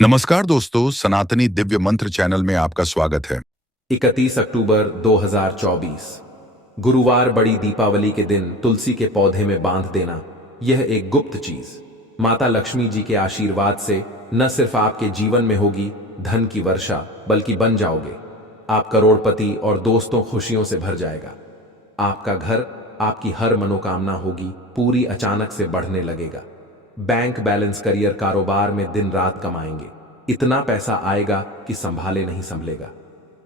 नमस्कार दोस्तों, सनातनी दिव्य मंत्र चैनल में आपका स्वागत है। 31 अक्टूबर 2024 गुरुवार बड़ी दीपावली के दिन तुलसी के पौधे में बांध देना यह एक गुप्त चीज माता लक्ष्मी जी के आशीर्वाद से न सिर्फ आपके जीवन में होगी धन की वर्षा बल्कि बन जाओगे आप करोड़पति और दोस्तों खुशियों से भर जाएगा। आपका घर आपकी हर मनोकामना होगी पूरी अचानक से बढ़ने लगेगा। बैंक बैलेंस करियर कारोबार में दिन रात कमाएंगे, इतना पैसा आएगा कि संभाले नहीं संभलेगा।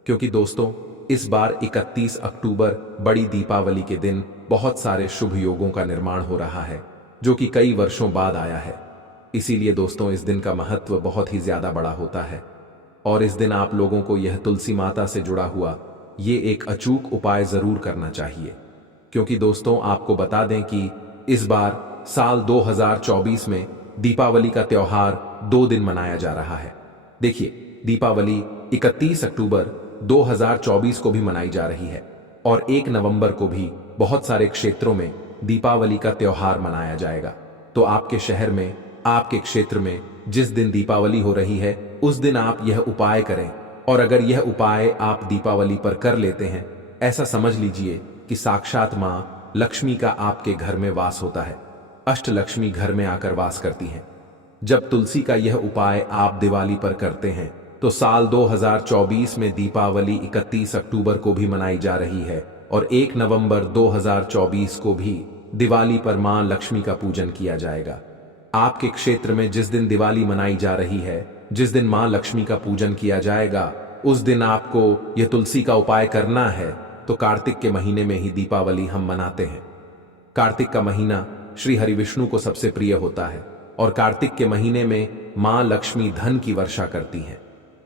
क्योंकि दोस्तों इस बार 31 अक्टूबर बड़ी दीपावली के दिन बहुत सारे शुभ योगों का निर्माण हो रहा है जो कि कई वर्षों बाद आया है। इसीलिए दोस्तों इस दिन का महत्व बहुत ही ज्यादा बड़ा होता है और इस दिन आप लोगों को यह तुलसी माता से जुड़ा हुआ ये एक अचूक उपाय जरूर करना चाहिए। क्योंकि दोस्तों आपको बता दें कि इस बार साल 2024 में दीपावली का त्योहार 2 दिन मनाया जा रहा है। देखिए दीपावली 31 अक्टूबर 2024 को भी मनाई जा रही है और 1 नवंबर को भी बहुत सारे क्षेत्रों में दीपावली का त्योहार मनाया जाएगा। तो आपके शहर में आपके क्षेत्र में जिस दिन दीपावली हो रही है उस दिन आप यह उपाय करें और अगर यह उपाय आप दीपावली पर कर लेते हैं ऐसा समझ लीजिए कि साक्षात मां लक्ष्मी का आपके घर में वास होता है। अष्टलक्ष्मी घर में आकर वास करती हैं। जब तुलसी का यह उपाय आप दिवाली पर करते हैं तो साल 2024 में दीपावली 31 अक्टूबर को भी मनाई जा रही है और 1 नवंबर 2024 को भी दिवाली पर मां लक्ष्मी का पूजन किया जाएगा। आपके क्षेत्र में जिस दिन दिवाली मनाई जा रही है, जिस दिन मां लक्ष्मी का पूजन किया जाएगा, उस दिन आपको यह तुलसी का उपाय करना है। तो कार्तिक के महीने में ही दीपावली हम मनाते हैं। कार्तिक का महीना श्री हरिविष्णु को सबसे प्रिय होता है और कार्तिक के महीने में मां लक्ष्मी धन की वर्षा करती हैं।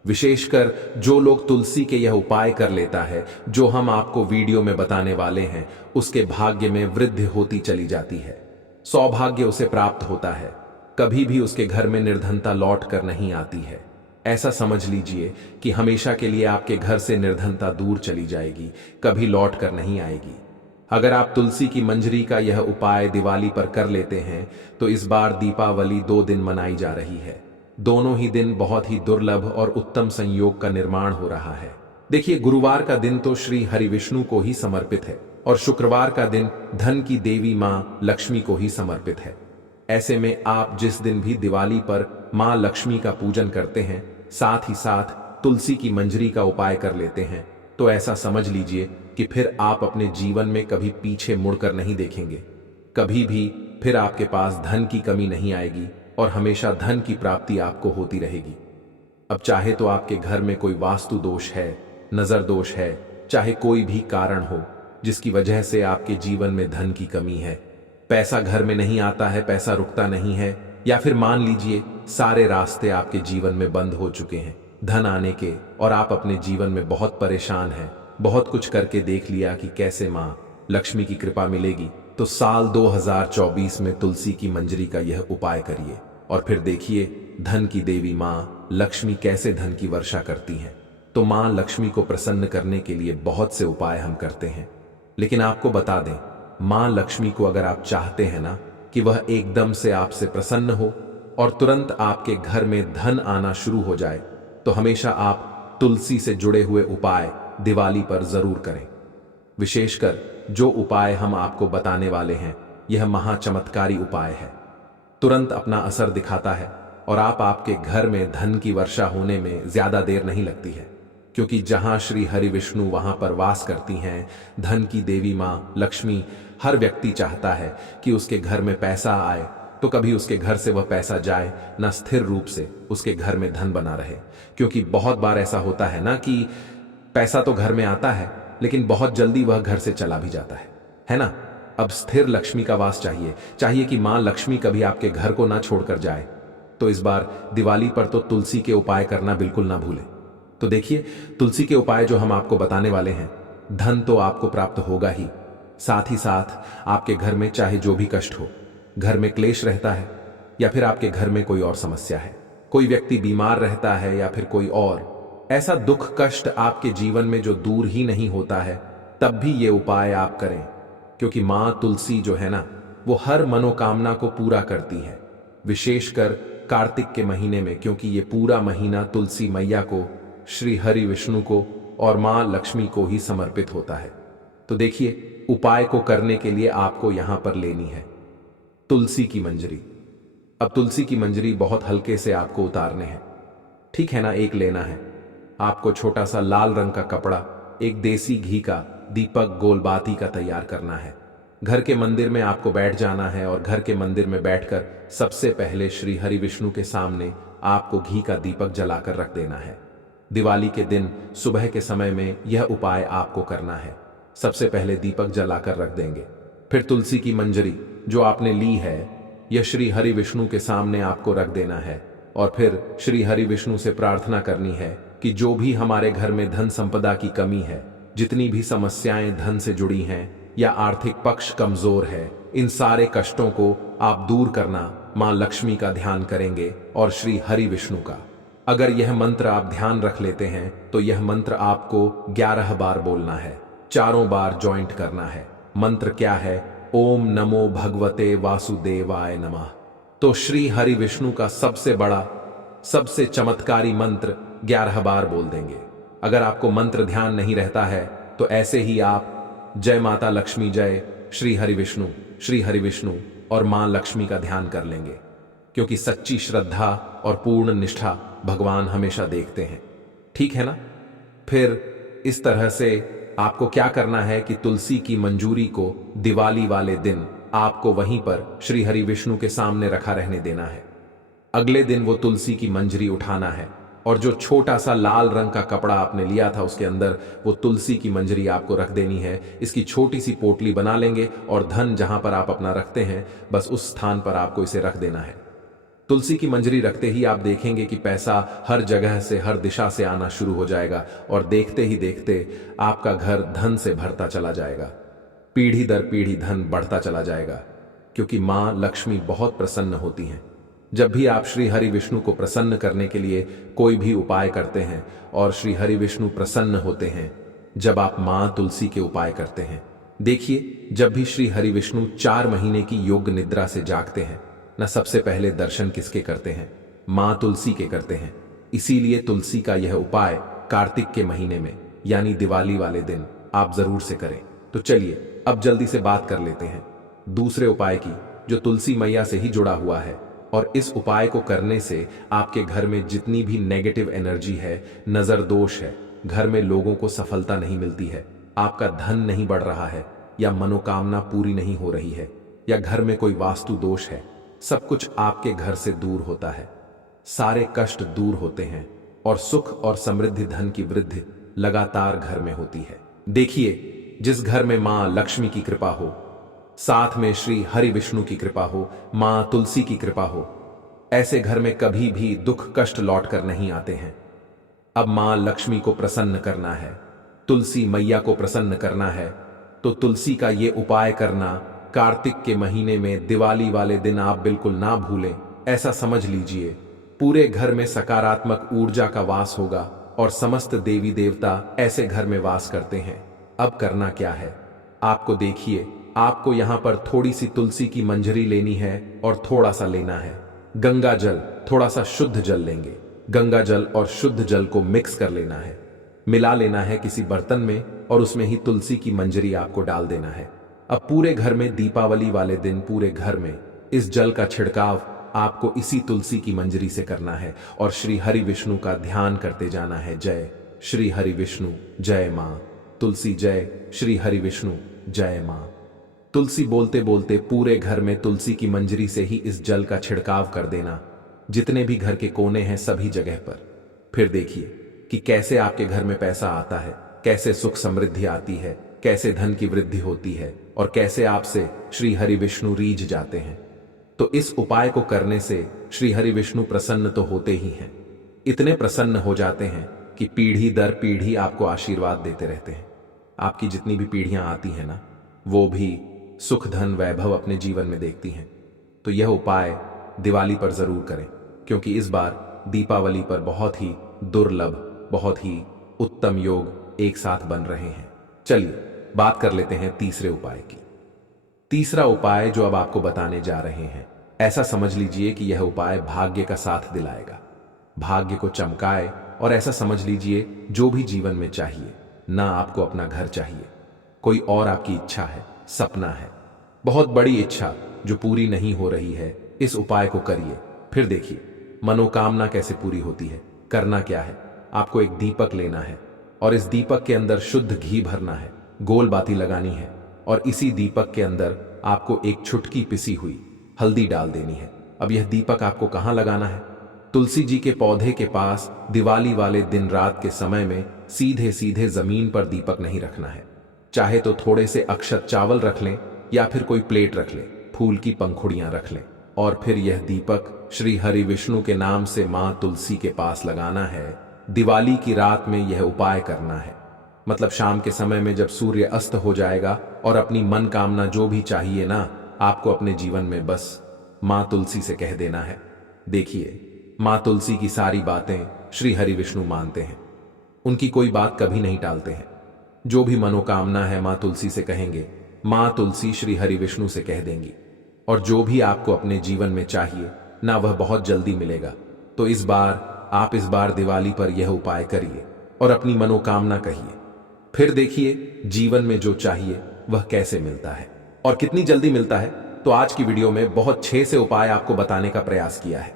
विशेषकर जो लोग तुलसी के यह उपाय कर लेता है जो हम आपको वीडियो में बताने वाले हैं, उसके भाग्य में वृद्धि होती चली जाती है, सौभाग्य उसे प्राप्त होता है। कभी भी उसके घर में निर्धनता लौट कर नहीं आती है। ऐसा समझ लीजिए कि हमेशा के लिए आपके घर से निर्धनता दूर चली जाएगी, कभी लौट कर नहीं आएगी। अगर आप तुलसी की मंजरी का यह उपाय दिवाली पर कर लेते हैं तो इस बार दीपावली 2 दिन मनाई जा रही है। दोनों ही दिन बहुत ही दुर्लभ और उत्तम संयोग का निर्माण हो रहा है। देखिए गुरुवार का दिन तो श्री हरिविष्णु को ही समर्पित है और शुक्रवार का दिन धन की देवी मां लक्ष्मी को ही समर्पित है। ऐसे में आप जिस दिन भी दिवाली पर मां लक्ष्मी का पूजन करते हैं, साथ ही साथ तुलसी की मंजरी का उपाय कर लेते हैं, तो ऐसा समझ लीजिए कि फिर आप अपने जीवन में कभी पीछे मुड़कर नहीं देखेंगे। कभी भी फिर आपके पास धन की कमी नहीं आएगी और हमेशा धन की प्राप्ति आपको होती रहेगी। अब चाहे तो आपके घर में कोई वास्तु दोष है, नजर दोष है, चाहे कोई भी कारण हो जिसकी वजह से आपके जीवन में धन की कमी है, पैसा घर में नहीं आता है, पैसा रुकता नहीं है, या फिर मान लीजिए सारे रास्ते आपके जीवन में बंद हो चुके हैं धन आने के और आप अपने जीवन में बहुत परेशान हैं, बहुत कुछ करके देख लिया कि कैसे मां लक्ष्मी की कृपा मिलेगी, तो साल 2024 में तुलसी की मंजरी का यह उपाय करिए और फिर देखिए धन की देवी मां लक्ष्मी कैसे धन की वर्षा करती हैं। तो मां लक्ष्मी को प्रसन्न करने के लिए बहुत से उपाय हम करते हैं, लेकिन आपको बता दें मां लक्ष्मी को अगर आप चाहते हैं ना कि वह एकदम से आपसे प्रसन्न हो और तुरंत आपके घर में धन आना शुरू हो जाए, तो हमेशा आप तुलसी से जुड़े हुए उपाय दिवाली पर जरूर करें। विशेषकर जो उपाय हम आपको बताने वाले हैं यह महाचमत्कारी उपाय है, तुरंत अपना असर दिखाता है और आपके घर में धन की वर्षा होने में ज्यादा देर नहीं लगती है। क्योंकि जहां श्री हरि विष्णु वहां पर वास करती हैं धन की देवी मां लक्ष्मी, हर व्यक्ति चाहता है कि उसके घर में पैसा आए, तो कभी उसके घर से वह पैसा जाए ना, स्थिर रूप से उसके घर में धन बना रहे। क्योंकि बहुत बार ऐसा होता है ना कि पैसा तो घर में आता है लेकिन बहुत जल्दी वह घर से चला भी जाता है ना। अब स्थिर लक्ष्मी का वास चाहिए कि मां लक्ष्मी कभी आपके घर को ना छोड़कर जाए। तो इस बार दिवाली पर तो तुलसी के उपाय करना बिल्कुल ना भूलें। तो देखिए तुलसी के उपाय जो हम आपको बताने वाले हैं, धन तो आपको प्राप्त होगा ही, साथ ही साथ आपके घर में चाहे जो भी कष्ट हो, घर में क्लेश रहता है या फिर आपके घर में कोई और समस्या है, कोई व्यक्ति बीमार रहता है या फिर कोई और ऐसा दुख कष्ट आपके जीवन में जो दूर ही नहीं होता है, तब भी ये उपाय आप करें। क्योंकि मां तुलसी जो है ना वो हर मनोकामना को पूरा करती है। विशेषकर कार्तिक के महीने में, क्योंकि ये पूरा महीना तुलसी मैया को, श्री हरि विष्णु को और मां लक्ष्मी को ही समर्पित होता है। तो देखिए, उपाय को करने के लिए आपको यहां पर लेनी है तुलसी की मंजरी। अब तुलसी की मंजरी बहुत हल्के से आपको उतारने हैं, ठीक है ना। एक लेना है आपको छोटा सा लाल रंग का कपड़ा, एक देसी घी का दीपक गोलबाती का तैयार करना है। घर के मंदिर में आपको बैठ जाना है और घर के मंदिर में बैठकर सबसे पहले श्री हरि विष्णु के सामने आपको घी का दीपक जलाकर रख देना है। दिवाली के दिन सुबह के समय में यह उपाय आपको करना है। सबसे पहले दीपक जलाकर रख देंगे, फिर तुलसी की मंजरी जो आपने ली है यह श्री हरि विष्णु के सामने आपको रख देना है और फिर श्री हरि विष्णु से प्रार्थना करनी है कि जो भी हमारे घर में धन संपदा की कमी है, जितनी भी समस्याएं धन से जुड़ी हैं या आर्थिक पक्ष कमजोर है, इन सारे कष्टों को आप दूर करना मां लक्ष्मी का ध्यान करेंगे और श्री हरि विष्णु का। अगर यह मंत्र आप ध्यान रख लेते हैं तो यह मंत्र आपको 11 बार बोलना है, चारों बार जॉइंट करना है। मंत्र क्या है? ओम नमो भगवते वासुदेवाय नमः। तो श्री हरि विष्णु का सबसे बड़ा, सबसे चमत्कारी मंत्र 11 बार बोल देंगे। अगर आपको मंत्र ध्यान नहीं रहता है तो ऐसे ही आप जय माता लक्ष्मी जय, श्री हरि विष्णु और मां लक्ष्मी का ध्यान कर लेंगे, क्योंकि सच्ची श्रद्धा और पूर्ण निष्ठा भगवान हमेशा देखते हैं, ठीक है ना। फिर इस तरह से आपको क्या करना है कि तुलसी की मंजूरी को दिवाली वाले दिन आपको वहीं पर श्री हरि विष्णु के सामने रखा रहने देना है। अगले दिन वो तुलसी की मंजरी उठाना है और जो छोटा सा लाल रंग का कपड़ा आपने लिया था उसके अंदर वो तुलसी की मंजरी आपको रख देनी है। इसकी छोटी सी पोटली बना लेंगे और धन जहां पर आप अपना रखते हैं बस उस स्थान पर आपको इसे रख देना है। तुलसी की मंजरी रखते ही आप देखेंगे कि पैसा हर जगह से, हर दिशा से आना शुरू हो जाएगा और देखते ही देखते आपका घर धन से भरता चला जाएगा। पीढ़ी दर पीढ़ी धन बढ़ता चला जाएगा, क्योंकि मां लक्ष्मी बहुत प्रसन्न होती हैं। जब भी आप श्री हरि विष्णु को प्रसन्न करने के लिए कोई भी उपाय करते हैं और श्री हरि विष्णु प्रसन्न होते हैं जब आप मां तुलसी के उपाय करते हैं। देखिए, जब भी श्री हरि विष्णु 4 महीने की योग निद्रा से जागते हैं न, सबसे पहले दर्शन किसके करते हैं? मां तुलसी के करते हैं। इसीलिए तुलसी का यह उपाय कार्तिक के महीने में यानी दिवाली वाले दिन आप जरूर से करें। तो चलिए अब जल्दी से बात कर लेते हैं दूसरे उपाय की, जो तुलसी मैया से ही जुड़ा हुआ है। और इस उपाय को करने से आपके घर में जितनी भी नेगेटिव एनर्जी है, नजर दोष है, घर में लोगों को सफलता नहीं मिलती है, आपका धन नहीं बढ़ रहा है या मनोकामना पूरी नहीं हो रही है या घर में कोई वास्तु दोष है, सब कुछ आपके घर से दूर होता है। सारे कष्ट दूर होते हैं और सुख और समृद्धि, धन की वृद्धि लगातार घर में होती है। देखिए, जिस घर में मां लक्ष्मी की कृपा हो, साथ में श्री हरि विष्णु की कृपा हो, मां तुलसी की कृपा हो, ऐसे घर में कभी भी दुख कष्ट लौट कर नहीं आते हैं। अब मां लक्ष्मी को प्रसन्न करना है, तुलसी मैया को प्रसन्न करना है, तो तुलसी का ये उपाय करना कार्तिक के महीने में दिवाली वाले दिन आप बिल्कुल ना भूलें। ऐसा समझ लीजिए पूरे घर में सकारात्मक ऊर्जा का वास होगा और समस्त देवी देवता ऐसे घर में वास करते हैं। अब करना क्या है? आपको देखिए, आपको यहां पर थोड़ी सी तुलसी की मंजरी लेनी है और थोड़ा सा लेना है गंगा जल, थोड़ा सा शुद्ध जल लेंगे। गंगा जल और शुद्ध जल को मिक्स कर लेना है, मिला लेना है किसी बर्तन में और उसमें ही तुलसी की मंजरी आपको डाल देना है। अब पूरे घर में दीपावली वाले दिन पूरे घर में इस जल का छिड़काव आपको इसी तुलसी की मंजरी से करना है और श्री हरि विष्णु का ध्यान करते जाना है। जय श्री हरि विष्णु, जय मां तुलसी, जय श्री हरि विष्णु, जय मां तुलसी बोलते बोलते पूरे घर में तुलसी की मंजरी से ही इस जल का छिड़काव कर देना, जितने भी घर के कोने हैं सभी जगह पर। फिर देखिए कि कैसे आपके घर में पैसा आता है, कैसे सुख समृद्धि आती है, कैसे धन की वृद्धि होती है और कैसे आपसे श्री हरि विष्णु रीझ जाते हैं। तो इस उपाय को करने से श्री हरि विष्णु प्रसन्न तो होते ही हैं, इतने प्रसन्न हो जाते हैं कि पीढ़ी दर पीढ़ी आपको आशीर्वाद देते रहते हैं। आपकी जितनी भी पीढ़ियां आती हैं ना, वो भी सुख धन वैभव अपने जीवन में देखती हैं। तो यह उपाय दिवाली पर जरूर करें, क्योंकि इस बार दीपावली पर बहुत ही दुर्लभ, बहुत ही उत्तम योग एक साथ बन रहे हैं। चलिए बात कर लेते हैं तीसरे उपाय की। तीसरा उपाय जो अब आपको बताने जा रहे हैं ऐसा समझ लीजिए कि यह उपाय भाग्य का साथ दिलाएगा, भाग्य को चमकाए। और ऐसा समझ लीजिए जो भी जीवन में चाहिए, ना आपको अपना घर चाहिए, कोई और आपकी इच्छा है, सपना है, बहुत बड़ी इच्छा जो पूरी नहीं हो रही है, इस उपाय को करिए, फिर देखिए मनोकामना कैसे पूरी होती है। करना क्या है, आपको एक दीपक लेना है और इस दीपक के अंदर शुद्ध घी भरना है, गोल बाती लगानी है और इसी दीपक के अंदर आपको एक चुटकी पिसी हुई हल्दी डाल देनी है। अब यह दीपक आपको कहाँ लगाना है? तुलसी जी के पौधे के पास दिवाली वाले दिन रात के समय में सीधे सीधे जमीन पर दीपक नहीं रखना है। चाहे तो थोड़े से अक्षत चावल रख लें या फिर कोई प्लेट रख लें, फूल की पंखुड़ियां रख लें और फिर यह दीपक श्री हरि विष्णु के नाम से मां तुलसी के पास लगाना है। दिवाली की रात में यह उपाय करना है, मतलब शाम के समय में जब सूर्य अस्त हो जाएगा और अपनी मन कामना जो भी चाहिए ना आपको अपने जीवन में, बस मां तुलसी से कह देना है। देखिए मां तुलसी की सारी बातें श्री हरि विष्णु मानते हैं, उनकी कोई बात कभी नहीं टालते हैं। जो भी मनोकामना है मां तुलसी से कहेंगे, मां तुलसी श्री हरि विष्णु से कह देंगी और जो भी आपको अपने जीवन में चाहिए ना वह बहुत जल्दी मिलेगा। तो इस बार दिवाली पर यह उपाय करिए और अपनी मनोकामना कहिए, फिर देखिए जीवन में जो चाहिए वह कैसे मिलता है और कितनी जल्दी मिलता है। तो आज की वीडियो में बहुत 6 से उपाय आपको बताने का प्रयास किया है।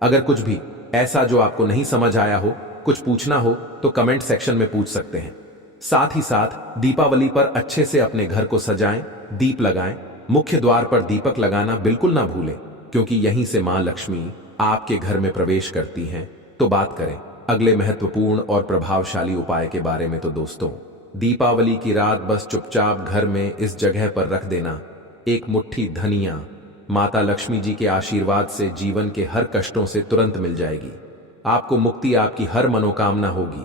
अगर कुछ भी ऐसा जो आपको नहीं समझ आया हो, कुछ पूछना हो तो कमेंट सेक्शन में पूछ सकते हैं। साथ ही साथ दीपावली पर अच्छे से अपने घर को सजाएं, दीप लगाएं, मुख्य द्वार पर दीपक लगाना बिल्कुल ना भूलें, क्योंकि यहीं से मां लक्ष्मी आपके घर में प्रवेश करती हैं। तो बात करें अगले महत्वपूर्ण और प्रभावशाली उपाय के बारे में। तो दोस्तों, दीपावली की रात बस चुपचाप घर में इस जगह पर रख देना एक मुट्ठी धनिया। माता लक्ष्मी जी के आशीर्वाद से जीवन के हर कष्टों से तुरंत मिल जाएगी, आपको मुक्ति, आपकी हर मनोकामना होगी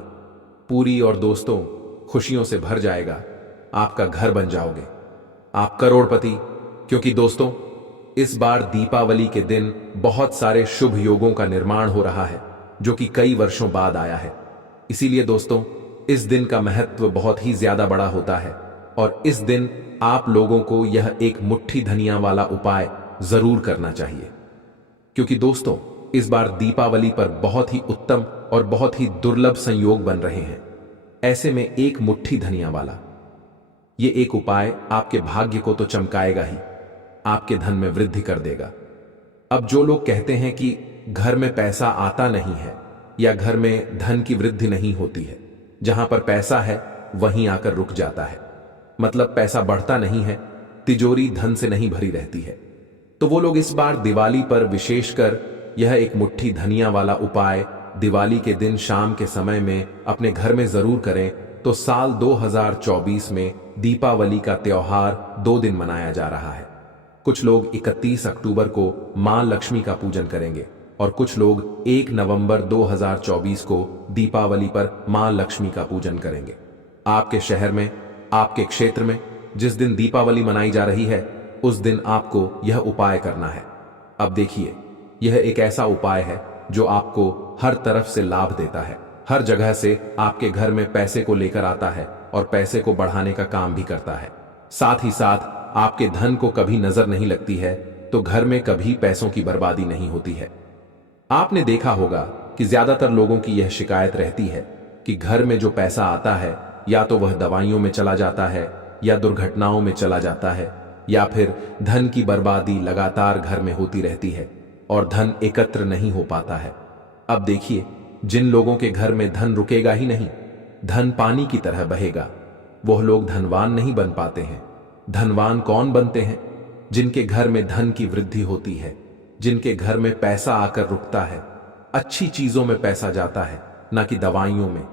पूरी और दोस्तों खुशियों से भर जाएगा। आपका घर बन जाओगे, आप करोड़पति। क्योंकि दोस्तों इस बार दीपावली के दिन बहुत सारे शुभ योगों का निर्माण हो रहा है जो कि कई वर्षों बाद आया है। इसीलिए दोस्तों इस दिन का महत्व बहुत ही ज्यादा बड़ा होता है और इस दिन आप लोगों को यह एक मुट्ठी धनिया वाला उपाय जरूर करना चाहिए, क्योंकि दोस्तों इस बार दीपावली पर बहुत ही उत्तम और बहुत ही दुर्लभ संयोग बन रहे हैं। ऐसे में एक मुट्ठी धनिया वाला ये एक उपाय आपके भाग्य को तो चमकाएगा ही, आपके धन में वृद्धि कर देगा। अब जो लोग कहते हैं कि घर में पैसा आता नहीं है या घर में धन की वृद्धि नहीं होती है, जहां पर पैसा है वहीं आकर रुक जाता है, मतलब पैसा बढ़ता नहीं है, तिजोरी धन से नहीं भरी रहती है, तो वो लोग इस बार दिवाली पर विशेषकर यह एक मुट्ठी धनिया वाला उपाय दिवाली के दिन शाम के समय में अपने घर में जरूर करें। तो साल 2024 में दीपावली का त्योहार 2 दिन मनाया जा रहा है। कुछ लोग 31 अक्टूबर को मां लक्ष्मी का पूजन करेंगे और कुछ लोग 1 नवंबर 2024 को दीपावली पर मां लक्ष्मी का पूजन करेंगे। आपके शहर में, आपके क्षेत्र में जिस दिन दीपावली मनाई जा रही है उस दिन आपको यह उपाय करना है। अब देखिए यह एक ऐसा उपाय है जो आपको हर तरफ से लाभ देता है, हर जगह से आपके घर में पैसे को लेकर आता है और पैसे को बढ़ाने का काम भी करता है। साथ ही साथ आपके धन को कभी नजर नहीं लगती है, तो घर में कभी पैसों की बर्बादी नहीं होती है। आपने देखा होगा कि ज्यादातर लोगों की यह शिकायत रहती है कि घर में जो पैसा आता है या तो वह दवाइयों में चला जाता है या दुर्घटनाओं में चला जाता है, या फिर धन की बर्बादी लगातार घर में होती रहती है और धन एकत्र नहीं हो पाता है। अब देखिए जिन लोगों के घर में धन रुकेगा ही नहीं, धन पानी की तरह बहेगा, वह लोग धनवान नहीं बन पाते हैं। धनवान कौन बनते हैं? जिनके घर में धन की वृद्धि होती है, जिनके घर में पैसा आकर रुकता है, अच्छी चीजों में पैसा जाता है, ना कि दवाइयों में।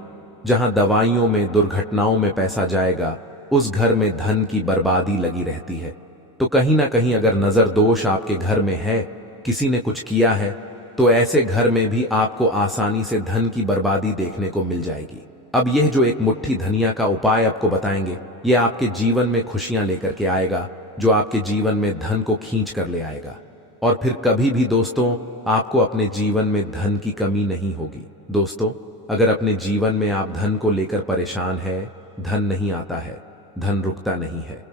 जहां दवाइयों में, दुर्घटनाओं में पैसा जाएगा उस घर में धन की बर्बादी लगी रहती है। तो कहीं ना कहीं अगर नजर दोष आपके घर में है, किसी ने कुछ किया है, तो ऐसे घर में भी आपको आसानी से धन की बर्बादी देखने को मिल जाएगी। अब यह जो एक मुट्ठी धनिया का उपाय आपको बताएंगे, यह आपके जीवन में खुशियां लेकर के आएगा, जो आपके जीवन में धन को खींच कर ले आएगा और फिर कभी भी दोस्तों आपको अपने जीवन में धन की कमी नहीं होगी। दोस्तों अगर अपने जीवन में आप धन को लेकर परेशान है, धन नहीं आता है, धन रुकता नहीं है,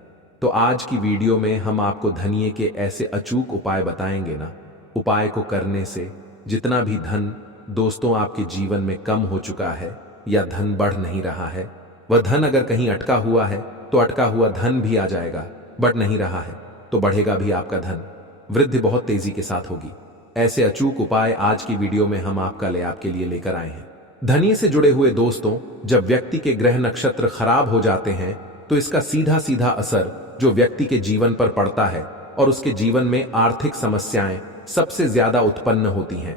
तो आज की वीडियो में हम आपको धनिये के ऐसे अचूक उपाय बताएंगे ना, उपाय को करने से जितना भी धन दोस्तों आपके जीवन में कम हो चुका है या धन बढ़ नहीं रहा है, वह धन अगर कहीं अटका हुआ है तो अटका हुआ धन भी आ जाएगा। बढ़ नहीं रहा है तो बढ़ेगा भी आपका धन, वृद्धि बहुत तेजी के साथ होगी। ऐसे अचूक उपाय आज की वीडियो में हम आपके लिए लेकर आए हैं। धनिये से जुड़े हुए दोस्तों, जब व्यक्ति के ग्रह नक्षत्र खराब हो जाते हैं तो इसका सीधा सीधा असर जो व्यक्ति के जीवन पर पड़ता है और उसके जीवन में आर्थिक समस्याएं सबसे ज्यादा उत्पन्न होती हैं।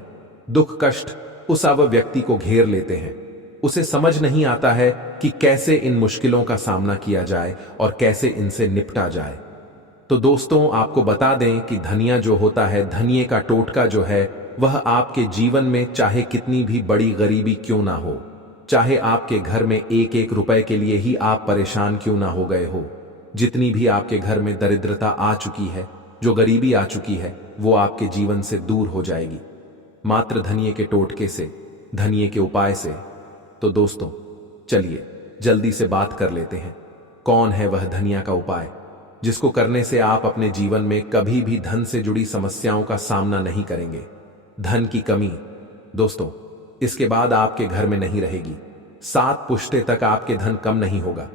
दुख कष्ट उस व्यक्ति को घेर लेते हैं। उसे समझ नहीं आता है कि कैसे इन मुश्किलों का सामना किया जाए और कैसे इनसे निपटा जाए। तो दोस्तों, आपको बता दें कि धनिया जो होता है, धनिये का टोटका जो है, वह आपके जीवन में चाहे कितनी भी बड़ी गरीबी क्यों ना हो, चाहे आपके घर में एक एक रुपए के लिए ही आप परेशान क्यों ना हो गए हो, जितनी भी आपके घर में दरिद्रता आ चुकी है, जो गरीबी आ चुकी है, वो आपके जीवन से दूर हो जाएगी मात्र धनिये के टोटके से, धनिये के उपाय से। तो दोस्तों, चलिए जल्दी से बात कर लेते हैं, कौन है वह धनिया का उपाय जिसको करने से आप अपने जीवन में कभी भी धन से जुड़ी समस्याओं का सामना नहीं करेंगे। धन की कमी दोस्तों इसके बाद आपके घर में नहीं रहेगी, 7 पुश्ते तक आपके धन कम नहीं होगा।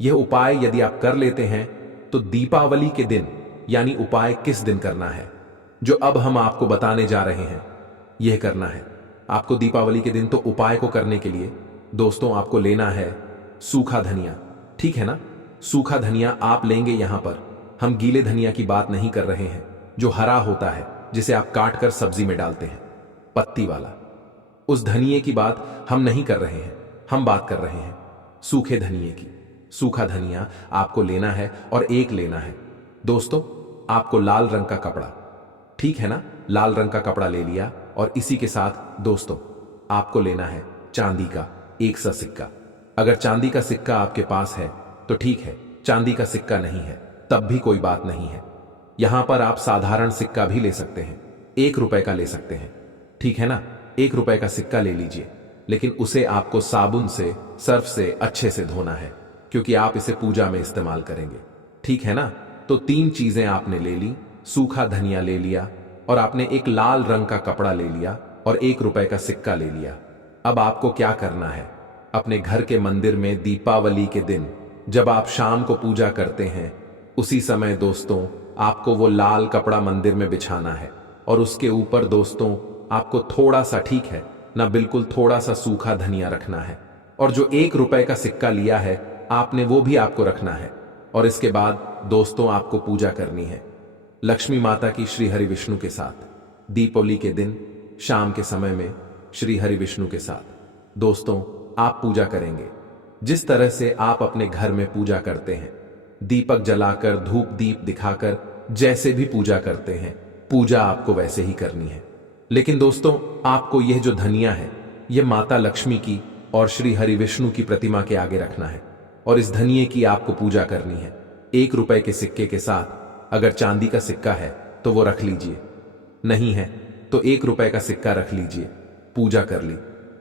यह उपाय यदि आप कर लेते हैं तो दीपावली के दिन, यानी उपाय किस दिन करना है जो अब हम आपको बताने जा रहे हैं, यह करना है आपको दीपावली के दिन। तो उपाय को करने के लिए दोस्तों आपको लेना है सूखा धनिया, ठीक है ना। सूखा धनिया आप लेंगे, यहां पर हम गीले धनिया की बात नहीं कर रहे हैं जो हरा होता है, जिसे आप काट कर सब्जी में डालते हैं, पत्ती वाला, उस धनिये की बात हम नहीं कर रहे हैं। हम बात कर रहे हैं सूखे धनिये की। सूखा धनिया आपको लेना है और एक लेना है दोस्तों, आपको लाल रंग का कपड़ा, ठीक है ना, लाल रंग का कपड़ा ले लिया। और इसी के साथ दोस्तों आपको लेना है चांदी का 1 सा सिक्का। अगर चांदी का सिक्का आपके पास है तो ठीक है, चांदी का सिक्का नहीं है तब भी कोई बात नहीं है। यहां पर आप साधारण सिक्का भी ले सकते हैं, 1 रुपए का ले सकते हैं, ठीक है ना। 1 रुपए का सिक्का ले लीजिए, लेकिन उसे आपको साबुन से, सर्फ से अच्छे से धोना है, क्योंकि आप इसे पूजा में इस्तेमाल करेंगे, ठीक है ना। तो 3 चीजें आपने ले ली, सूखा धनिया ले लिया और आपने एक लाल रंग का कपड़ा ले लिया और 1 रुपए का सिक्का ले लिया। अब आपको क्या करना है, अपने घर के मंदिर में दीपावली के दिन जब आप शाम को पूजा करते हैं, उसी समय दोस्तों आपको वो लाल कपड़ा मंदिर में बिछाना है और उसके ऊपर दोस्तों आपको थोड़ा सा, ठीक है ना, बिल्कुल थोड़ा सा सूखा धनिया रखना है। और जो 1 रुपए का सिक्का लिया है आपने, वो भी आपको रखना है। और इसके बाद दोस्तों आपको पूजा करनी है लक्ष्मी माता की, श्री हरि विष्णु के साथ। दीपावली के दिन शाम के समय में श्री हरि विष्णु के साथ दोस्तों आप पूजा करेंगे। जिस तरह से आप अपने घर में पूजा करते हैं, दीपक जलाकर, धूप दीप दिखाकर, जैसे भी पूजा करते हैं, पूजा आपको वैसे ही करनी है। लेकिन दोस्तों आपको यह जो धनिया है, यह माता लक्ष्मी की और श्री हरि विष्णु की प्रतिमा के आगे रखना है और इस धनिये की आपको पूजा करनी है 1 रुपए के सिक्के के साथ। अगर चांदी का सिक्का है तो वो रख लीजिए, नहीं है तो 1 रुपए का सिक्का रख लीजिए, पूजा कर ली।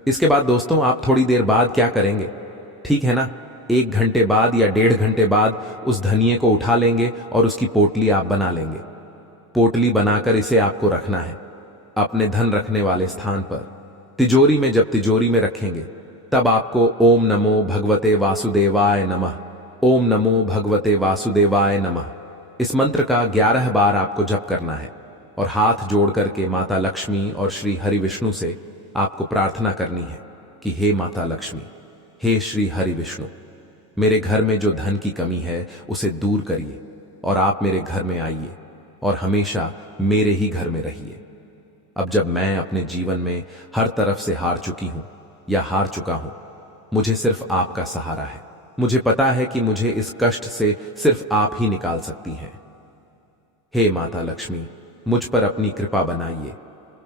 इसके बाद दोस्तों आप थोड़ी देर बाद क्या करेंगे, ठीक है ना, 1 घंटे बाद या 1.5 घंटे बाद उस धनिये को उठा लेंगे और उसकी पोटली आप बना लेंगे। पोटली बनाकर इसे आपको रखना है अपने धन रखने वाले स्थान पर, तिजोरी में। जब तिजोरी में रखेंगे तब आपको ओम नमो भगवते वासुदेवाय नमः, ओम नमो भगवते वासुदेवाय नमः, इस मंत्र का 11 बार आपको जप करना है और हाथ जोड़ करके माता लक्ष्मी और श्री हरि विष्णु से आपको प्रार्थना करनी है कि हे माता लक्ष्मी, हे श्री हरि विष्णु, मेरे घर में जो धन की कमी है उसे दूर करिए और आप मेरे घर में आइए और हमेशा मेरे ही घर में रहिए। अब जब मैं अपने जीवन में हर तरफ से हार चुकी हूं या हार चुका हूं, मुझे सिर्फ आपका सहारा है। मुझे पता है कि मुझे इस कष्ट से सिर्फ आप ही निकाल सकती हैं। हे माता लक्ष्मी, मुझ पर अपनी कृपा बनाइए।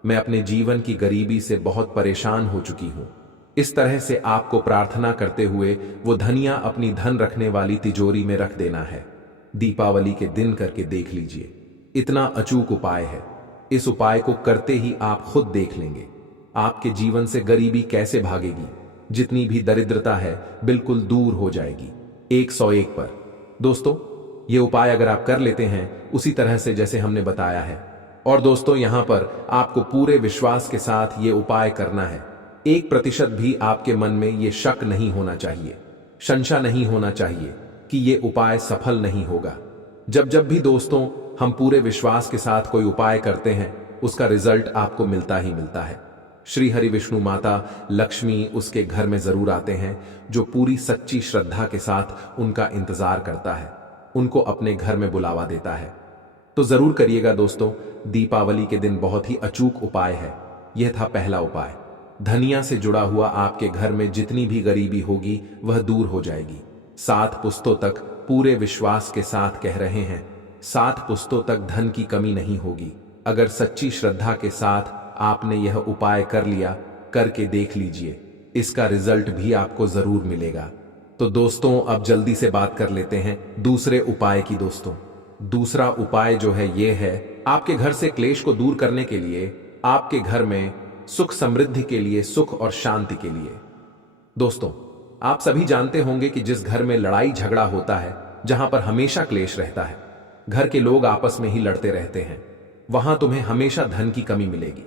मैं अपने जीवन की गरीबी से बहुत परेशान हो चुकी हूं। इस तरह से आपको प्रार्थना करते हुए वो धनिया अपनी धन रखने वाली तिजोरी में रख देना है। दीपावली के दिन करके देख लीजिए, इतना अचूक उपाय है। इस उपाय को करते ही आप खुद देख लेंगे आपके जीवन से गरीबी कैसे भागेगी, जितनी भी दरिद्रता है बिल्कुल दूर हो जाएगी 101 पर। दोस्तों ये उपाय अगर आप कर लेते हैं उसी तरह से जैसे हमने बताया है, और दोस्तों यहां पर आपको पूरे विश्वास के साथ ये उपाय करना है। 1% भी आपके मन में ये शक नहीं होना चाहिए, संशय नहीं होना चाहिए कि ये उपाय सफल नहीं होगा। जब जब भी दोस्तों हम पूरे विश्वास के साथ कोई उपाय करते हैं उसका रिजल्ट आपको मिलता ही मिलता है। श्री हरि विष्णु माता लक्ष्मी उसके घर में जरूर आते हैं जो पूरी सच्ची श्रद्धा के साथ उनका इंतजार करता है, उनको अपने घर में बुलावा देता है। तो जरूर करिएगा दोस्तों, दीपावली के दिन बहुत ही अचूक उपाय है। यह था पहला उपाय। धनिया से जुड़ा हुआ आपके घर में जितनी भी गरीबी होगी वह दूर हो जाएगी। 7 पुश्तों तक पूरे विश्वास के साथ कह रहे हैं, 7 पुश्तों तक धन की कमी नहीं होगी। अगर सच्ची श्रद्धा के साथ आपने यह उपाय कर लिया, करके देख लीजिए, इसका रिजल्ट भी आपको जरूर मिलेगा। तो दोस्तों अब जल्दी से बात कर लेते हैं दूसरे उपाय की। दोस्तों दूसरा उपाय जो है ये है आपके घर से क्लेश को दूर करने के लिए, आपके घर में सुख समृद्धि के लिए, सुख और शांति के लिए। दोस्तों आप सभी जानते होंगे कि जिस घर में लड़ाई झगड़ा होता है, जहां पर हमेशा क्लेश रहता है, घर के लोग आपस में ही लड़ते रहते हैं, वहां तुम्हें हमेशा धन की कमी मिलेगी।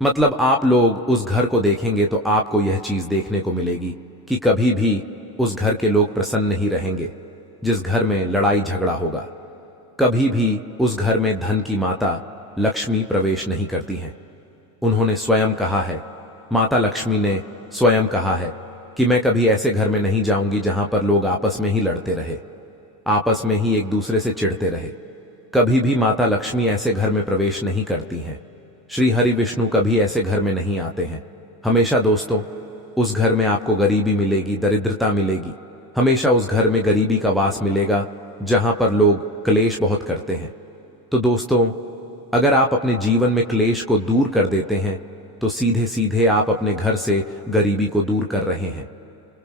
मतलब आप लोग उस घर को देखेंगे तो आपको यह चीज देखने को मिलेगी कि कभी भी उस घर के लोग प्रसन्न नहीं रहेंगे। जिस घर में लड़ाई झगड़ा होगा, कभी भी उस घर में धन की माता लक्ष्मी प्रवेश नहीं करती हैं। उन्होंने स्वयं कहा है, माता लक्ष्मी ने स्वयं कहा है कि मैं कभी ऐसे घर में नहीं जाऊंगी जहां पर लोग आपस में ही लड़ते रहे, आपस में ही एक दूसरे से चिढ़ते रहे। कभी भी माता लक्ष्मी ऐसे घर में प्रवेश नहीं करती हैं। श्री हरि विष्णु कभी ऐसे घर में नहीं आते हैं। हमेशा दोस्तों उस घर में आपको गरीबी मिलेगी, दरिद्रता मिलेगी। हमेशा उस घर में गरीबी का वास मिलेगा जहां पर लोग क्लेश बहुत करते हैं। तो दोस्तों अगर आप अपने जीवन में क्लेश को दूर कर देते हैं तो सीधे सीधे आप अपने घर से गरीबी को दूर कर रहे हैं।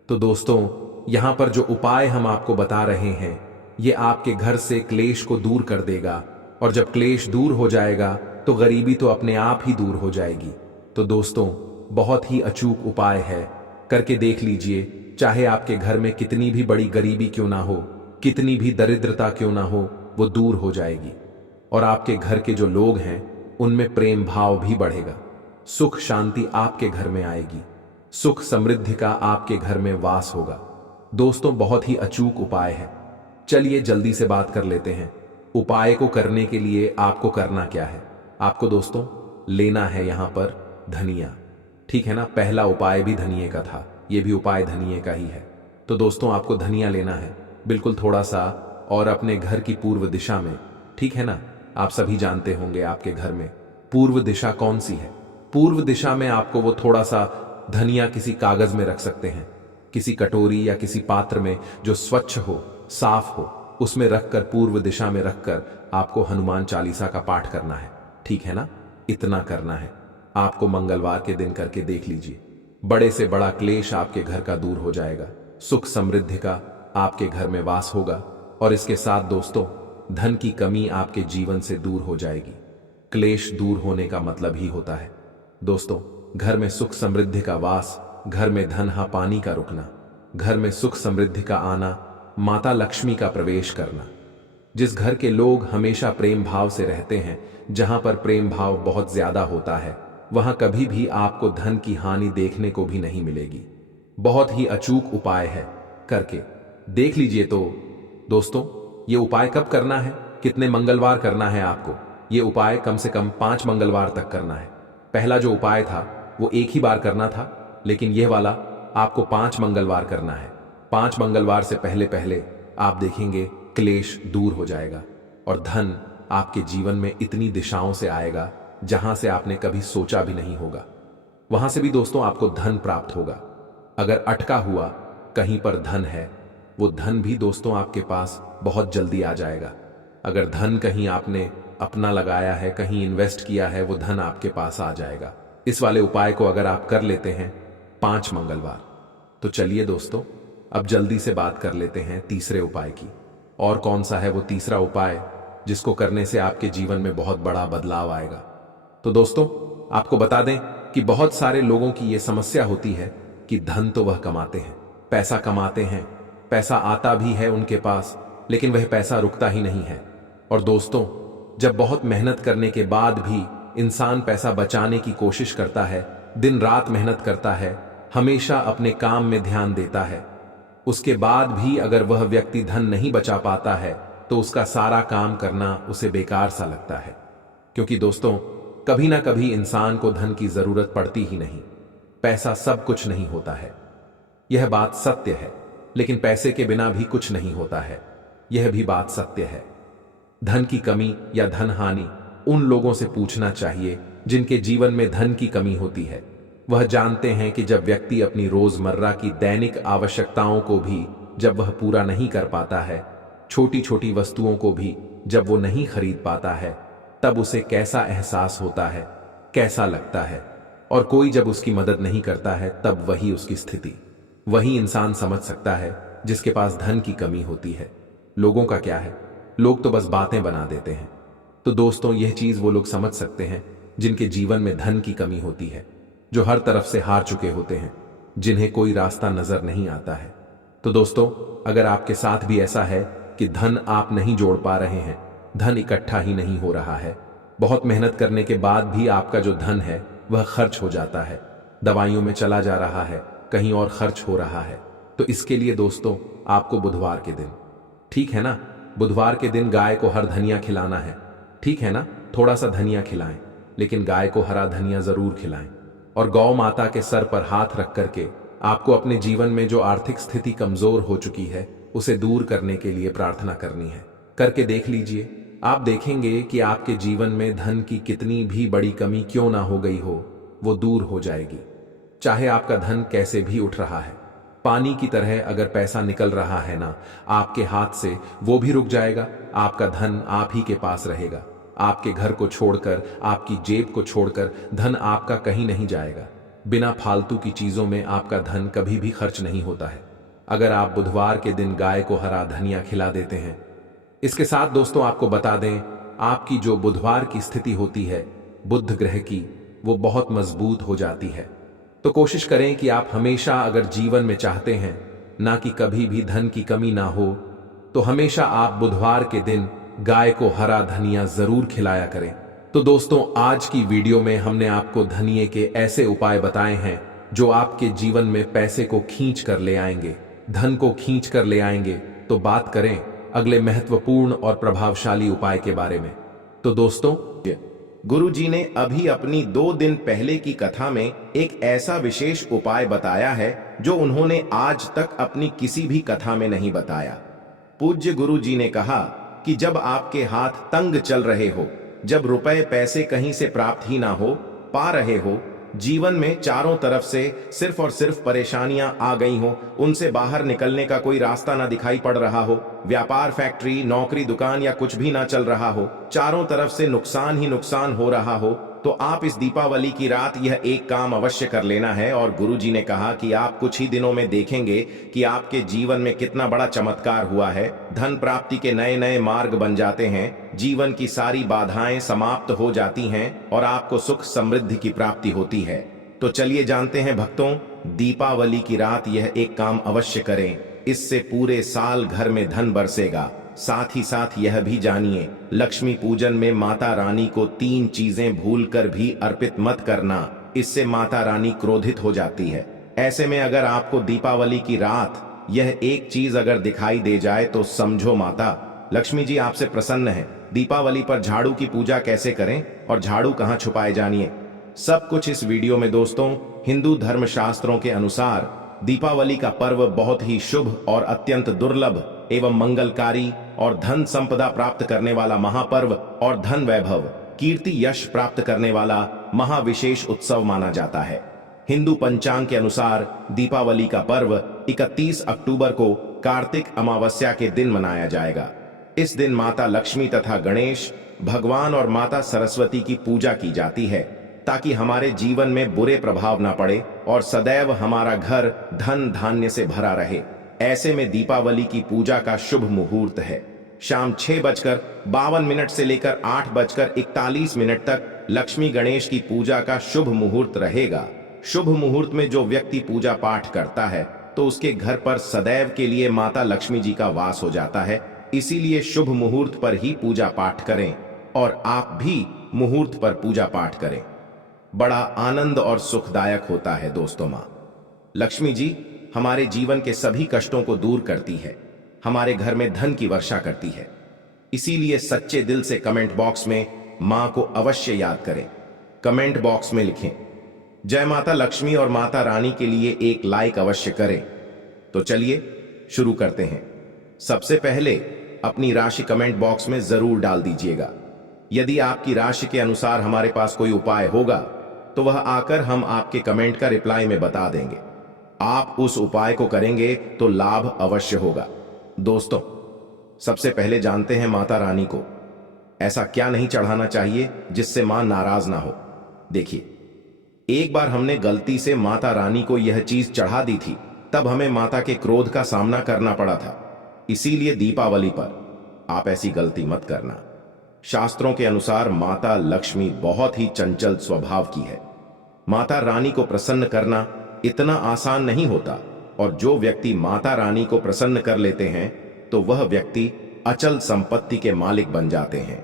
तो दोस्तों यहां पर जो उपाय हम आपको बता रहे हैं ये आपके घर से क्लेश को दूर कर देगा, और जब क्लेश दूर हो जाएगा तो गरीबी तो अपने आप ही दूर हो जाएगी। तो दोस्तों बहुत ही अचूक उपाय है, करके देख लीजिए। चाहे आपके घर में कितनी भी बड़ी गरीबी क्यों ना हो, कितनी भी दरिद्रता क्यों ना हो, वो दूर हो जाएगी, और आपके घर के जो लोग हैं उनमें प्रेम भाव भी बढ़ेगा। सुख शांति आपके घर में आएगी, सुख समृद्धि का आपके घर में वास होगा। दोस्तों बहुत ही अचूक उपाय है। चलिए जल्दी से बात कर लेते हैं। उपाय को करने के लिए आपको करना क्या है। आपको दोस्तों लेना है यहां पर धनिया, ठीक है ना। पहला उपाय भी धनिये का था, यह भी उपाय धनिये का ही है। तो दोस्तों आपको धनिया लेना है, बिल्कुल थोड़ा सा, और अपने घर की पूर्व दिशा में, ठीक है ना। आप सभी जानते होंगे आपके घर में पूर्व दिशा कौन सी है। पूर्व दिशा में आपको वो थोड़ा सा धनिया किसी कागज में रख सकते हैं, किसी कटोरी या किसी पात्र में जो स्वच्छ हो, साफ हो, उसमें रखकर, पूर्व दिशा में रखकर आपको हनुमान चालीसा का पाठ करना है, ठीक है ना। इतना करना है आपको। मंगलवार के दिन करके देख लीजिए, बड़े से बड़ा क्लेश आपके घर का दूर हो जाएगा, सुख समृद्धि का आपके घर में वास होगा, और इसके साथ दोस्तों धन की कमी आपके जीवन से दूर हो जाएगी। क्लेश दूर होने का मतलब ही होता है दोस्तों घर में सुख समृद्धि का वास, घर में धन हा पानी का रुकना, घर में सुख समृद्धि का आना, माता लक्ष्मी का प्रवेश करना। जिस घर के लोग हमेशा प्रेम भाव से रहते हैं, जहां पर प्रेम भाव बहुत ज्यादा होता है, वहां कभी भी आपको धन की हानि देखने को भी नहीं मिलेगी। बहुत ही अचूक उपाय है, करके देख लीजिए। तो दोस्तों ये उपाय कब करना है, कितने मंगलवार करना है आपको। ये उपाय कम से कम 5 मंगलवार तक करना है। पहला जो उपाय था वो एक ही बार करना था, लेकिन यह वाला आपको 5 मंगलवार करना है। 5 मंगलवार से पहले पहले आप देखेंगे क्लेश दूर हो जाएगा, और धन आपके जीवन में इतनी दिशाओं से आएगा जहां से आपने कभी सोचा भी नहीं होगा। वहां से भी दोस्तों आपको धन प्राप्त होगा। अगर अटका हुआ कहीं पर धन है, वो धन भी दोस्तों आपके पास बहुत जल्दी आ जाएगा। अगर धन कहीं आपने अपना लगाया है, कहीं इन्वेस्ट किया है, वो धन आपके पास आ जाएगा। इस वाले उपाय को अगर आप कर लेते हैं 5 मंगलवार, तो चलिए दोस्तों अब जल्दी से बात कर लेते हैं तीसरे उपाय की। और कौन सा है वो तीसरा उपाय जिसको करने से आपके जीवन में बहुत बड़ा बदलाव आएगा। तो दोस्तों आपको बता दें कि बहुत सारे लोगों की ये समस्या होती है कि धन तो वह कमाते हैं, पैसा कमाते हैं, पैसा आता भी है उनके पास, लेकिन वह पैसा रुकता ही नहीं है। और दोस्तों, जब बहुत मेहनत करने के बाद भी इंसान पैसा बचाने की कोशिश करता है, दिन रात मेहनत करता है, हमेशा अपने काम में ध्यान देता है, उसके बाद भी अगर वह व्यक्ति धन नहीं बचा पाता है तो उसका सारा काम करना उसे बेकार सा लगता है। क्योंकि दोस्तों, कभी ना कभी इंसान को धन की जरूरत पड़ती ही नहीं। पैसा सब कुछ नहीं होता है, यह बात सत्य है। लेकिन पैसे के बिना भी कुछ नहीं होता है, यह भी बात सत्य है। धन की कमी या धन हानि उन लोगों से पूछना चाहिए जिनके जीवन में धन की कमी होती है। वह जानते हैं कि जब व्यक्ति अपनी रोजमर्रा की दैनिक आवश्यकताओं को भी जब वह पूरा नहीं कर पाता है, छोटी छोटी वस्तुओं को भी जब वो नहीं खरीद पाता है, तब उसे कैसा एहसास होता है, कैसा लगता है। और कोई जब उसकी मदद नहीं करता है, तब वही उसकी स्थिति, वही इंसान समझ सकता है जिसके पास धन की कमी होती है। लोगों का क्या है, लोग तो बस बातें बना देते हैं। तो दोस्तों, यह चीज वो लोग समझ सकते हैं जिनके जीवन में धन की कमी होती है, जो हर तरफ से हार चुके होते हैं, जिन्हें कोई रास्ता नजर नहीं आता है। तो दोस्तों, अगर आपके साथ भी ऐसा है कि धन आप नहीं जोड़ पा रहे हैं, धन इकट्ठा ही नहीं हो रहा है, बहुत मेहनत करने के बाद भी आपका जो धन है वह खर्च हो जाता है, दवाइयों में चला जा रहा है, कहीं और खर्च हो रहा है, तो इसके लिए दोस्तों आपको बुधवार के दिन, ठीक है ना, बुधवार के दिन गाय को हर धनिया खिलाना है, ठीक है ना, थोड़ा सा धनिया खिलाएं, लेकिन गाय को हरा धनिया जरूर खिलाएं। और गौ माता के सर पर हाथ रख करके आपको अपने जीवन में जो आर्थिक स्थिति कमजोर हो चुकी है उसे दूर करने के लिए प्रार्थना करनी है। करके देख लीजिए, आप देखेंगे कि आपके जीवन में धन की कितनी भी बड़ी कमी क्यों ना हो गई हो, वो दूर हो जाएगी। चाहे आपका धन कैसे भी उठ रहा है, पानी की तरह अगर पैसा निकल रहा है ना आपके हाथ से, वो भी रुक जाएगा, आपका धन आप ही के पास रहेगा। आपके घर को छोड़कर, आपकी जेब को छोड़कर धन आपका कहीं नहीं जाएगा। बिना फालतू की चीजों में आपका धन कभी भी खर्च नहीं होता है, अगर आप बुधवार के दिन गाय को हरा धनिया खिला देते हैं। इसके साथ दोस्तों आपको बता दें, आपकी जो बुधवार की स्थिति होती है बुध ग्रह की, वो बहुत मजबूत हो जाती है। तो कोशिश करें कि आप हमेशा अगर जीवन में चाहते हैं ना कि कभी भी धन की कमी ना हो, तो हमेशा आप बुधवार के दिन गाय को हरा धनिया जरूर खिलाया करें। तो दोस्तों, आज की वीडियो में हमने आपको धनिये के ऐसे उपाय बताए हैं जो आपके जीवन में पैसे को खींच कर ले आएंगे, धन को खींच कर ले आएंगे। तो बात करें अगले महत्वपूर्ण और प्रभावशाली उपाय के बारे में। तो दोस्तों, गुरुजी ने अभी अपनी 2 दिन पहले की कथा में एक ऐसा विशेष उपाय बताया है जो उन्होंने आज तक अपनी किसी भी कथा में नहीं बताया। पूज्य गुरुजी ने कहा कि जब आपके हाथ तंग चल रहे हो, जब रुपए पैसे कहीं से प्राप्त ही ना हो पा रहे हो, जीवन में चारों तरफ से सिर्फ और सिर्फ परेशानियां आ गई हो, उनसे बाहर निकलने का कोई रास्ता ना दिखाई पड़ रहा हो, व्यापार, फैक्ट्री, नौकरी, दुकान या कुछ भी ना चल रहा हो, चारों तरफ से नुकसान ही नुकसान हो रहा हो, तो आप इस दीपावली की रात यह एक काम अवश्य कर लेना है। और गुरुजी ने कहा कि आप कुछ ही दिनों में देखेंगे कि आपके जीवन में कितना बड़ा चमत्कार हुआ है। धन प्राप्ति के नए नए मार्ग बन जाते हैं, जीवन की सारी बाधाएं समाप्त हो जाती हैं और आपको सुख समृद्धि की प्राप्ति होती है। तो चलिए जानते हैं भक्तों, दीपावली की रात यह एक काम अवश्य करें, इससे पूरे साल घर में धन बरसेगा। साथ ही साथ यह भी जानिए, लक्ष्मी पूजन में माता रानी को 3 चीजें भूलकर भी अर्पित मत करना, इससे माता रानी क्रोधित हो जाती है। ऐसे में अगर आपको दीपावली की रात यह एक चीज अगर दिखाई दे जाए तो समझो माता लक्ष्मी जी आपसे प्रसन्न है। दीपावली पर झाड़ू की पूजा कैसे करें और झाड़ू कहाँ छुपाए, जानिए सब कुछ इस वीडियो में। दोस्तों, हिंदू धर्म शास्त्रों के अनुसार दीपावली का पर्व बहुत ही शुभ और अत्यंत दुर्लभ एवं मंगलकारी और धन संपदा प्राप्त करने वाला महापर्व और धन वैभव, कीर्ति, यश प्राप्त करने वाला महाविशेष उत्सव माना जाता है। हिंदू पंचांग के अनुसार दीपावली का पर्व 31 अक्टूबर को कार्तिक अमावस्या के दिन मनाया जाएगा। इस दिन माता लक्ष्मी तथा गणेश भगवान और माता सरस्वती की पूजा की जाती है ताकि हमारे जीवन में बुरे प्रभाव ना पड़े और सदैव हमारा घर धन धान्य से भरा रहे। ऐसे में दीपावली की पूजा का शुभ मुहूर्त है शाम 6:52 से लेकर 8:41 तक लक्ष्मी गणेश की पूजा का शुभ मुहूर्त रहेगा। शुभ मुहूर्त में जो व्यक्ति पूजा पाठ करता है तो उसके घर पर सदैव के लिए माता लक्ष्मी जी का वास हो जाता है इसीलिए शुभ मुहूर्त पर ही पूजा पाठ करें और आप भी मुहूर्त पर पूजा पाठ करें। बड़ा आनंद और सुखदायक होता है दोस्तों। मां लक्ष्मी जी हमारे जीवन के सभी कष्टों को दूर करती है, हमारे घर में धन की वर्षा करती है। इसीलिए सच्चे दिल से कमेंट बॉक्स में मां को अवश्य याद करें। कमेंट बॉक्स में लिखें जय माता लक्ष्मी और माता रानी के लिए एक लाइक अवश्य करें। तो चलिए शुरू करते हैं। सबसे पहले अपनी राशि कमेंट बॉक्स में जरूर डाल दीजिएगा। यदि आपकी राशि के अनुसार हमारे पास कोई उपाय होगा तो वह आकर हम आपके कमेंट का रिप्लाई में बता देंगे। आप उस उपाय को करेंगे तो लाभ अवश्य होगा। दोस्तों सबसे पहले जानते हैं माता रानी को ऐसा क्या नहीं चढ़ाना चाहिए जिससे मां नाराज ना हो। देखिए, एक बार हमने गलती से माता रानी को यह चीज चढ़ा दी थी, तब हमें माता के क्रोध का सामना करना पड़ा था। इसीलिए दीपावली पर आप ऐसी गलती मत करना। शास्त्रों के अनुसार माता लक्ष्मी बहुत ही चंचल स्वभाव की है। माता रानी को प्रसन्न करना इतना आसान नहीं होता, और जो व्यक्ति माता रानी को प्रसन्न कर लेते हैं तो वह व्यक्ति अचल संपत्ति के मालिक बन जाते हैं।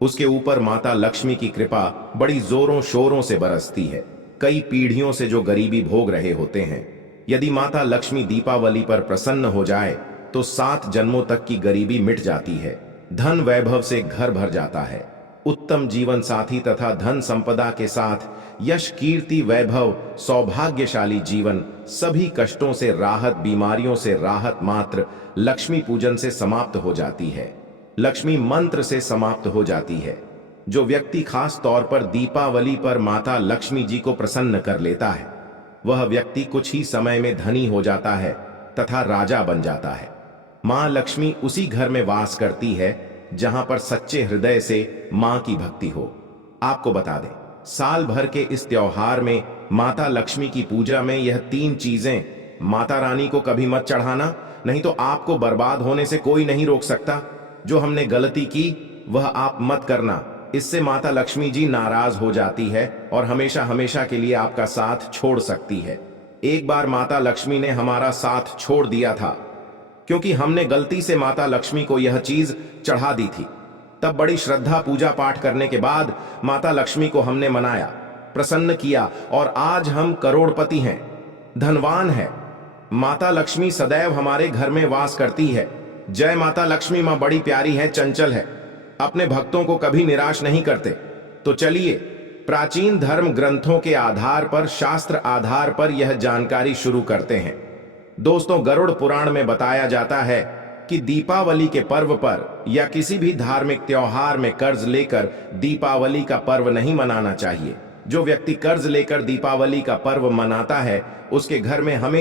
उसके ऊपर माता लक्ष्मी की कृपा बड़ी जोरों शोरों से बरसती है। कई पीढ़ियों से जो गरीबी भोग रहे होते हैं, यदि माता लक्ष्मी दीपावली पर प्रसन्न हो जाए तो 7 जन्मों तक की गरीबी मिट जाती है। धन वैभव से घर भर जाता है। उत्तम जीवन साथी तथा धन संपदा के साथ यश कीर्ति वैभव सौभाग्यशाली जीवन, सभी कष्टों से राहत, बीमारियों से राहत मात्र लक्ष्मी पूजन से समाप्त हो जाती है। लक्ष्मी मंत्र से समाप्त हो जाती है। जो व्यक्ति खास तौर पर दीपावली पर माता लक्ष्मी जी को प्रसन्न कर लेता है, वह व्यक्ति कुछ ही समय में धनी हो जाता है तथा राजा बन जाता है। मां लक्ष्मी उसी घर में वास करती है जहां पर सच्चे हृदय से मां की भक्ति हो। आपको बता दें, साल भर के इस त्योहार में माता लक्ष्मी की पूजा में यह 3 चीजें माता रानी को कभी मत चढ़ाना, नहीं तो आपको बर्बाद होने से कोई नहीं रोक सकता। जो हमने गलती की वह आप मत करना, इससे माता लक्ष्मी जी नाराज हो जाती है और हमेशा हमेशा के लिए आपका साथ छोड़ सकती है। एक बार माता लक्ष्मी ने हमारा साथ छोड़ दिया था क्योंकि हमने गलती से माता लक्ष्मी को यह चीज चढ़ा दी थी। तब बड़ी श्रद्धा पूजा पाठ करने के बाद माता लक्ष्मी को हमने मनाया, प्रसन्न किया और आज हम करोड़पति हैं, धनवान हैं। माता लक्ष्मी सदैव हमारे घर में वास करती है। जय माता लक्ष्मी। मां बड़ी प्यारी है, चंचल है, अपने भक्तों को कभी निराश नहीं करते। तो चलिए प्राचीन धर्म ग्रंथों के आधार पर, शास्त्र आधार पर यह जानकारी शुरू करते हैं। दोस्तों, गरुड़ पुराण में बताया जाता है कि दीपावली के पर्व पर या किसी भी धार्मिक त्योहार में कर्ज लेकर दीपावली का पर्व नहीं मनाना चाहिए। जो व्यक्ति कर्ज लेकर दीपावली का पर्व मनाता है उसके घर में हमेशा